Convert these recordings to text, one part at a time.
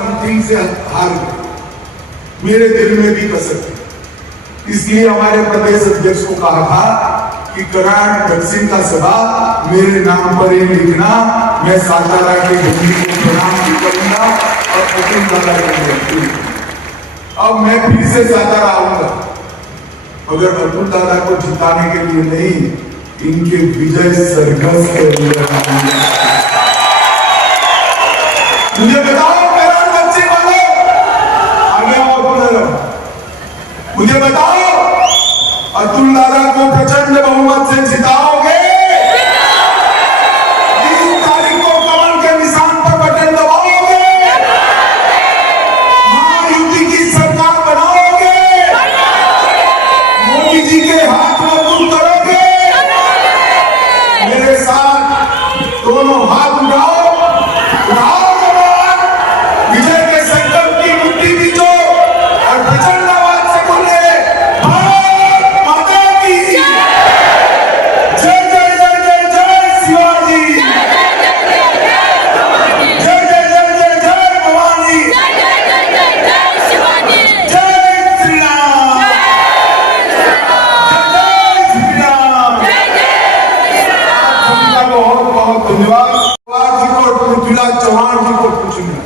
Something से हार गए, मेरे दिल में भी कसक थी। इसलिए हमारे प्रदेश अध्यक्ष को कहा था कि कराड़ दक्षिण का सभा मेरे नाम पर ही लिखना, मैं सातारा के गंदी को प्रणाम भी करूंगा और अतुल दादा को। अब मैं फिर से सातारा आऊंगा, मगर अतुल दादा को जिताने के लिए नहीं, इनके विजय सरघस के लिए। मुझे बताओ कराड़ दक्षिण वाले, आगे आओ मुझे बताओ, अतुल दादा को प्रचंड बहुमत से जिताओगे? 20 तारीख को कमल के निशान पर बटन दबाओगे? महायुति की सरकार बनाओगे? मोदी जी के हाथ मजबूत करोगे? मेरे साथ दोनों हाथ उठाओ, उठाओ विजय के संकल्प की मुट्ठी बीचो और प्रचंड आवाज से बोले, भारत माता की जय, जय जय जय जय शिवाजी, जय जय जय जय भवानी, जय श्री राम, बहुत बहुत धन्यवाद। जी को और पृथ्वीराज चौहान जी को पूछूंगा,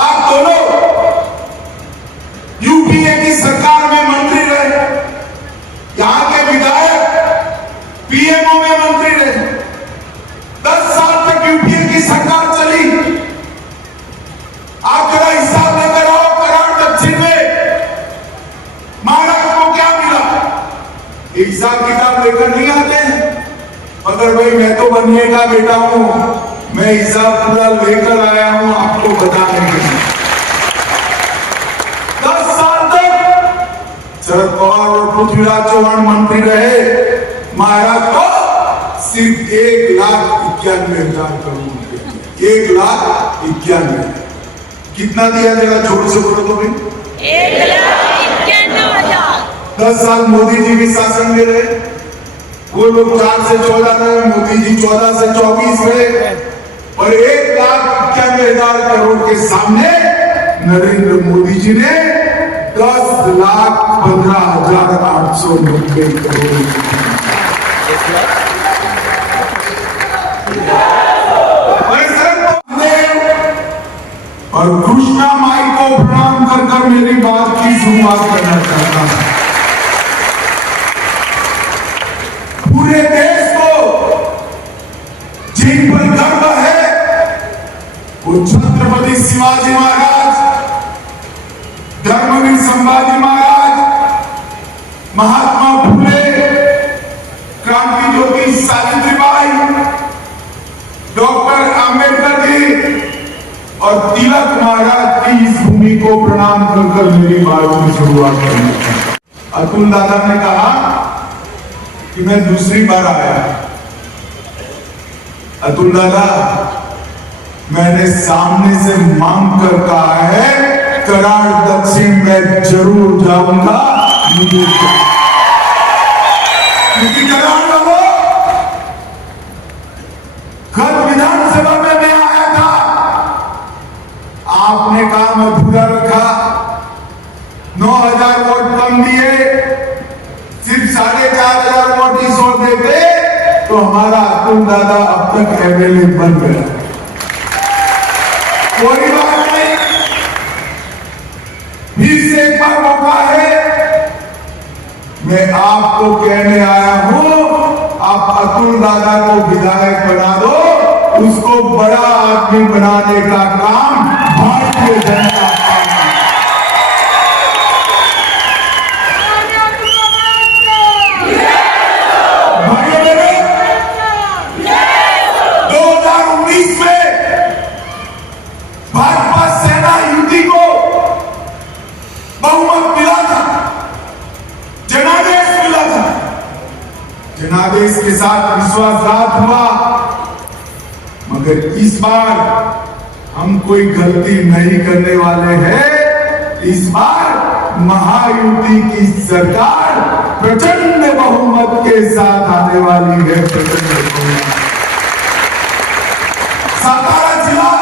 आप दोनों यूपीए की सरकार में मंत्री रहे, यहां के विधायक पीएमओ में मंत्री रहे, 10 साल तक यूपीए की सरकार चली। आप जरा हिसाब लेकर आओ, कराड़ दक्षिण में महाराष्ट्र को क्या मिला? हिसाब किताब लेकर नहीं आते हैं, मगर भाई मैं तो बनिए का बेटा हूं, मैं हिसाब पूरा लेकर आया हूं आपको बताने के लिए। 10 साल तक शरद पवार और पृथ्वीराज चौहान मंत्री रहे, महाराष्ट्र को सिर्फ 1,91,000 करोड़ रुपए, 1,91,000। कितना दिया जरा जोर से बोलो तो भाई? 1,91,000। 10 साल मोदी जी भी शासन में रहे, वो लोग 4 से 14 रहे, मोदी जी 14 से 24 रहे, और 1,91,000 करोड़ के सामने नरेंद्र मोदी जी ने 10,15,890 करोड़। और कृष्णा माई को प्रणाम कर कर मेरी बात की शुरुआत करना चाहता हूं। पूरे देश को जिन पर गर्व है वो छत्रपति शिवाजी महाराज, धर्मवीर संभाजी महाराज, महात्मा फुले, क्रांति ज्योति सावित्रीबाई, डॉक्टर आंबेडकर जी और तिलक महाराज की इस भूमि को प्रणाम कर मेरी बात की शुरुआत करनी। अतुल दादा ने कहा कि मैं दूसरी बार आया। अतुल दादा, मैंने सामने से मांग कर कहा है, कराड़ दक्षिण में जरूर जाऊंगा, मुझे क्योंकि कराड़ वालों, गत विधानसभा में मैं आया था, आपने काम अधूरा रखा, 9,000 वोट कम दिए, सिर्फ 4,500 वोट इस ओर देते तो हमारा अतुल दादा अब तक एमएलए बन गया। कोई बात नहीं, फिर से एक बार मौका है। मैं आपको कहने आया हूं, आप अतुल दादा को विधायक बना दो, उसको बड़ा आदमी बनाने का काम भारतीय जनता पार्टी। भाजपा सेना युति को बहुमत मिला था, जनादेश मिला था, जनादेश के साथ विश्वासघात हुआ, मगर इस बार हम कोई गलती नहीं करने वाले हैं। इस बार महायुति की सरकार प्रचंड बहुमत के साथ आने वाली है। सातारा जिला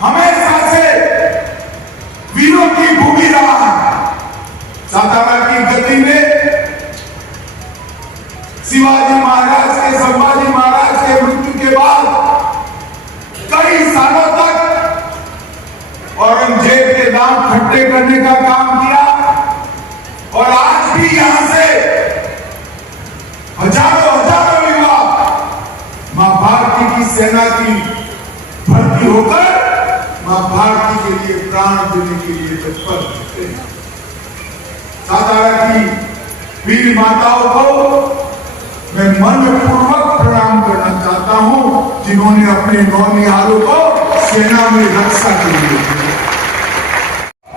हमें वीरों की भूमि रहा है। सातारा की गद्दी में शिवाजी महाराज के, संभाजी महाराज के मृत्यु के बाद कई सालों तक औरंगजेब के दांत खट्टे करने का काम किया और आज भी यहां से हजारों युवा मां भारती की सेना की भर्ती होकर मां भारती के लिए प्राण देने के लिए तत्पर रहते हैं। सातारा की वीर माताओं को मैं मनपूर्वक प्रणाम करना चाहता हूं, जिन्होंने अपने नौनिहालों को सेना में रक्षा के लिए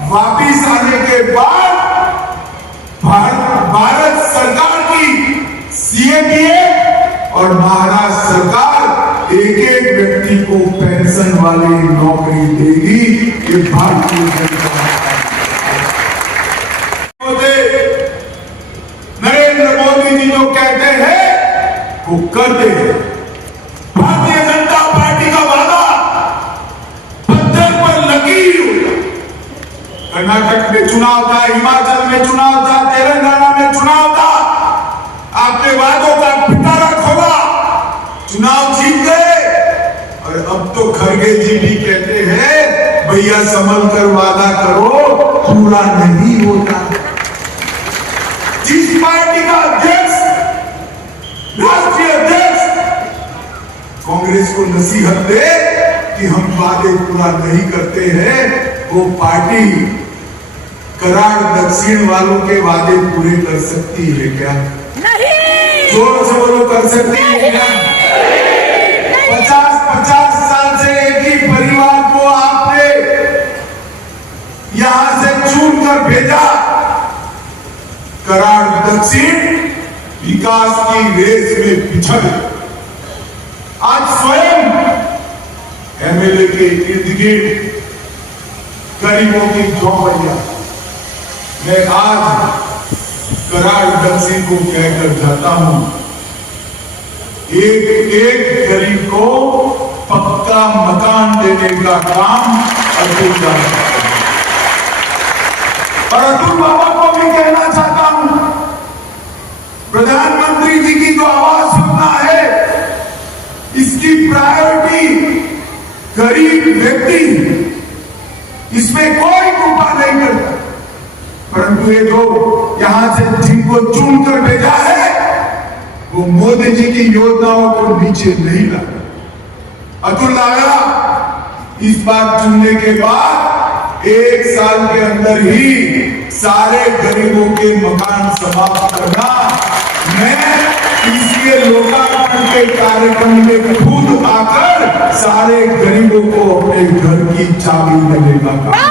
वापिस आने के बाद भारत सरकार की सीएपीए और महाराष्ट्र सरकार एक व्यक्ति को पेंशन वाली नौकरी देगी। ये भारतीय जनता नरेंद्र मोदी जी जो कहते हैं वो करते हैं। भारतीय जनता पार्टी का वादा पत्थर पर लकीर होगा। कर्नाटक में चुनाव था, हिमाचल में चुनाव था, तेलंगाना में चुनाव था, आपने वादों का पिटारा खोला, चुनाव जीत गए और अब तो खरगे जी भी कहते हैं भैया संभल कर वादा करो, पूरा नहीं होता। जिस पार्टी का अध्यक्ष, राष्ट्रीय अध्यक्ष कांग्रेस को नसीहत दे कि हम वादे पूरा नहीं करते हैं, वो पार्टी कराड़ दक्षिण वालों के वादे पूरे कर सकती है क्या? नहीं। जोर से बोलो, कर सकती है क्या? 50 साल से एक ही परिवार को आपने यहां से चुन कर भेजा। कराड़ दक्षिण विकास की रेस में पिछड़, आज स्वयं एमएलए के इर्द गिर्द गरीबों की झोंपड़ियां। मैं आज कराड़ दक्षिण को कहकर जाता हूं, एक गरीब को पक्का मकान देने का काम अतुल का है। और अतुल बाबा को भी कहना चाहता हूं, प्रधानमंत्री जी की जो आवास योजना है, इसकी प्रायोरिटी गरीब व्यक्ति, इसमें कोई कृपा नहीं करता, परंतु ये जो यहां से जिनको चुन कर भेजा है वो मोदी जी की योजनाओं को नीचे नहीं लाया। अतुल लाया, इस बार चुनने के बाद 1 साल के अंदर ही सारे गरीबों के मकान समाप्त करना। मैं इसके लोकार्पण के कार्यक्रम में खुद आकर सारे गरीबों को अपने घर की चाबी देने का काम।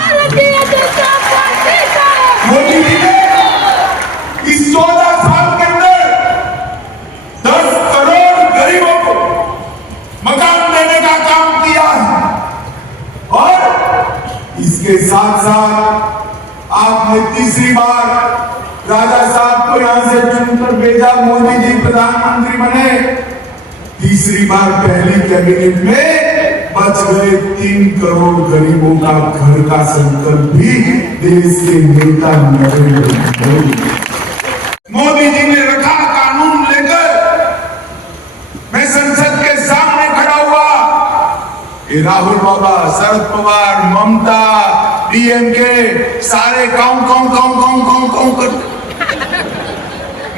मोदी जी ने इस 14 साल के अंदर 10 करोड़ गरीबों को मकान देने का काम किया है। और इसके साथ साथ आपने तीसरी बार राजा साहब को यहां से चुनकर भेजा, मोदी जी प्रधानमंत्री बने। तीसरी बार पहली कैबिनेट में बच गए 3 करोड़ गरीबों का घर का संकल्प भी देश के नेता नरेंद्र मोदी जी ने रखा। कानून लेकर मैं संसद के सामने खड़ा हुआ, ये राहुल बाबा, शरद पवार, ममता, डीएमके सारे काउं करते,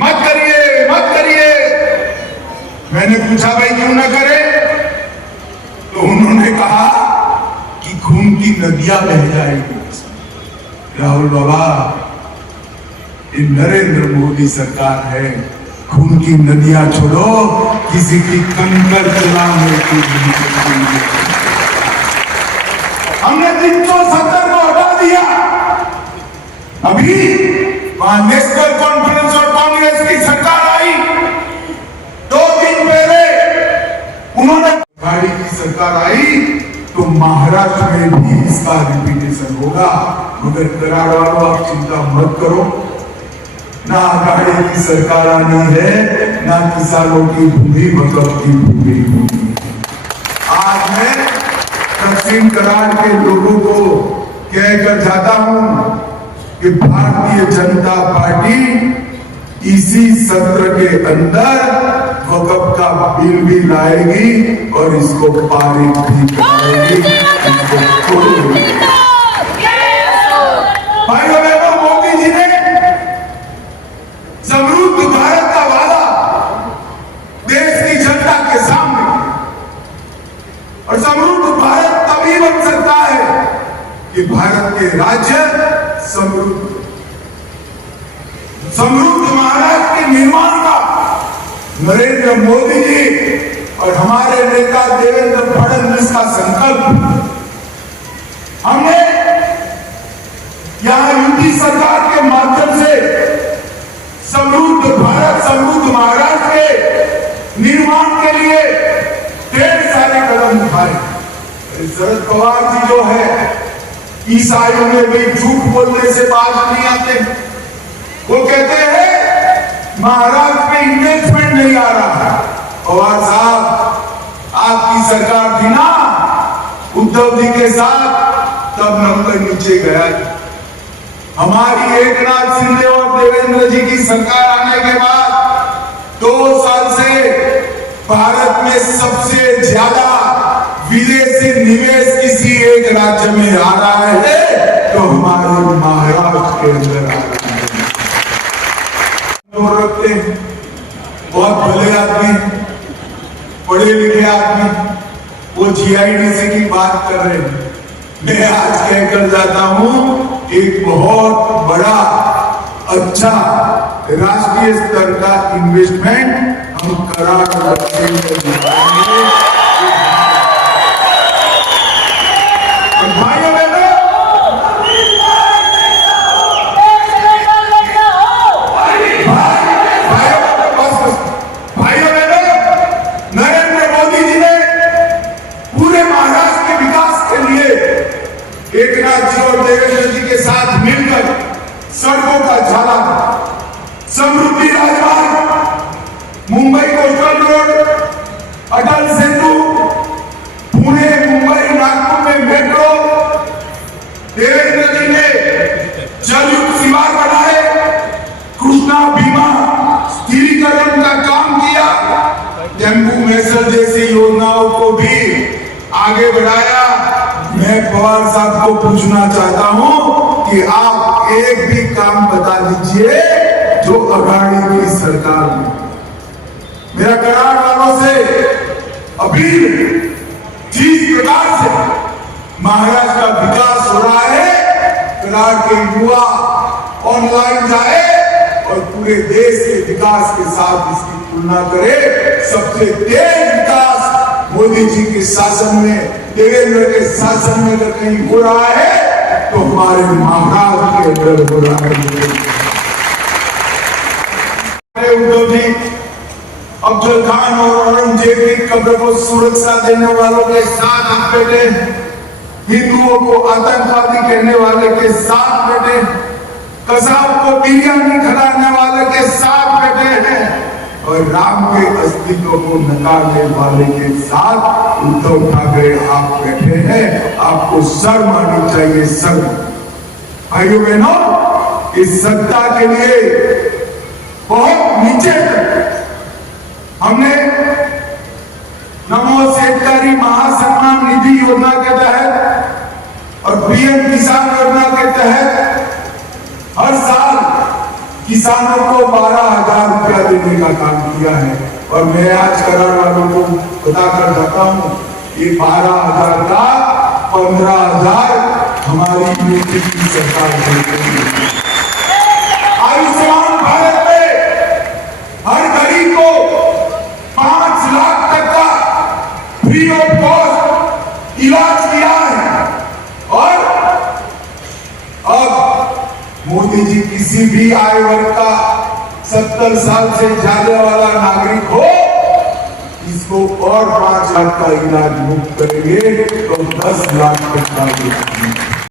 मत करिए। मैंने पूछा भाई क्यों ना करे, तो उन्होंने कहा कि खून की नदियां बह जाएगी। राहुल बाबा, ये नरेंद्र मोदी सरकार है, खून की नदियां छोड़ो, किसी की कंकर चलाने की हमने 370 को हटा दिया। अभी वहां नेशनल कॉन्फ्रेंस और कांग्रेस की सरकार आई, 2 दिन पहले उन्होंने गाड़ी की सरकार आई, तो महाराष्ट्र में भी इसका रिपीटेशन होगा। मगर कराड़ वालों, आप चिंता मत करो, ना गाड़ी की सरकार आनी है, ना किसानों की भूमि वक्फ की भूमि होगी। आज मैं दक्षिण कराड़ के लोगों को कहकर जाता हूं कि भारतीय जनता पार्टी इसी सत्र के अंदर वक्फ का बिल भी लाएगी और इसको पारित भी कराएगी। भाइयों बहनों, मोदी जी ने समृद्ध भारत का वादा देश की जनता के सामने, और समृद्ध भारत तभी बन सकता है कि भारत के राज्य समृद्ध महाराष्ट्र के निर्माण का नरेंद्र मोदी जी और हमारे नेता देवेंद्र फडणवीस का संकल्प। हमने यहां यूपी सरकार के माध्यम से समृद्ध भारत, समृद्ध महाराष्ट्र के निर्माण के लिए ढेर सारे कदम उठाए। शरद पवार जी जो है, ईसाइयों में भी झूठ बोलने से बात नहीं आते। वो कहते हैं महाराष्ट्र में इन्वेस्टमेंट नहीं आ रहा है। पवार साहब, आपकी सरकार थी ना उद्धव जी के साथ, तब नंबर नीचे गया। हमारी एकनाथ शिंदे और देवेंद्र जी की सरकार आने के बाद 2 साल से भारत में सबसे ज्यादा विदेशी निवेश किसी एक राज्य में आ रहा है तो हमारे महाराष्ट्र के अंदर आ रहा है। रखते हैं, बहुत भले आदमी, पढ़े लिखे आदमी, वो जीआईडीसी की बात कर रहे हैं। मैं आज कहकर जाता हूं, एक बहुत बड़ा अच्छा राष्ट्रीय स्तर का इन्वेस्टमेंट हम करार रखेंगे। भाइयों बहनों, नरेंद्र मोदी जी ने पूरे महाराष्ट्र के विकास के लिए एकनाथ जी और देवेंद्र जी के साथ मिलकर सड़कों का झाला, समृद्धि राजमार्ग, मुंबई कोस्टल रोड, अटल सेतु, पुणे मुंबई नागपुर में मेट्रो, देवेंद्र जी ने जलयुक्त सीमार बनाए, कृष्णा भीमा स्थिरीकरण का काम किया, टेम्पू मैसल जैसी योजनाओं को भी आगे बढ़ाया। मैं पवार साहब को पूछना चाहता हूं कि आप एक भी काम बता दीजिए जो अघाड़ी की सरकार में। मेरा करार वालों से अपील, जिस प्रकार से महाराष्ट्र का विकास हो रहा है, करार के युवा ऑनलाइन जाए और पूरे देश के विकास के साथ इसकी तुलना करे। सबसे तेज विकास मोदी जी के शासन में, देवेंद्र के शासन में अगर कहीं हो रहा है तो हमारे महाराष्ट्र के अंदर हो रहा है। उद्धव जी अफजल खान और अरुण जेटली कब्र को सुरक्षा देने वालों के साथ आप बैठे, हिंदुओं को आतंकवादी कहने वाले के साथ बैठे, कसाब को बिरयानी खिलाने वाले के साथ बैठे हैं, और राम के अस्तित्व को नकारने वाले के साथ उद्धव ठाकरे आप बैठे हैं। आपको शर्म आनी चाहिए, शर्म। भाइयों बहनों, इस सत्ता के लिए बहुत नीचे तक हमने नमो शेतकारी महासम्मान निधि योजना के तहत और पीएम किसान योजना के तहत हर साल किसानों को 12,000 रुपया देने का काम किया है। और मैं आज करार वालों को बताकर जाता हूं, ये 12,000 का 15,000 हमारी यूपी की सरकार देगी। आयुष्मान भारत में हर गरीब को 5 लाख तक का फ्री ऑफ कॉस्ट इलाज किया है। और अब मोदी जी किसी भी आयु वर्ग का 70 साल से ज्यादा वाला नागरिक हो, इसको और 5 लाख का इलाज मुफ्त करेंगे तो 10 लाख तक का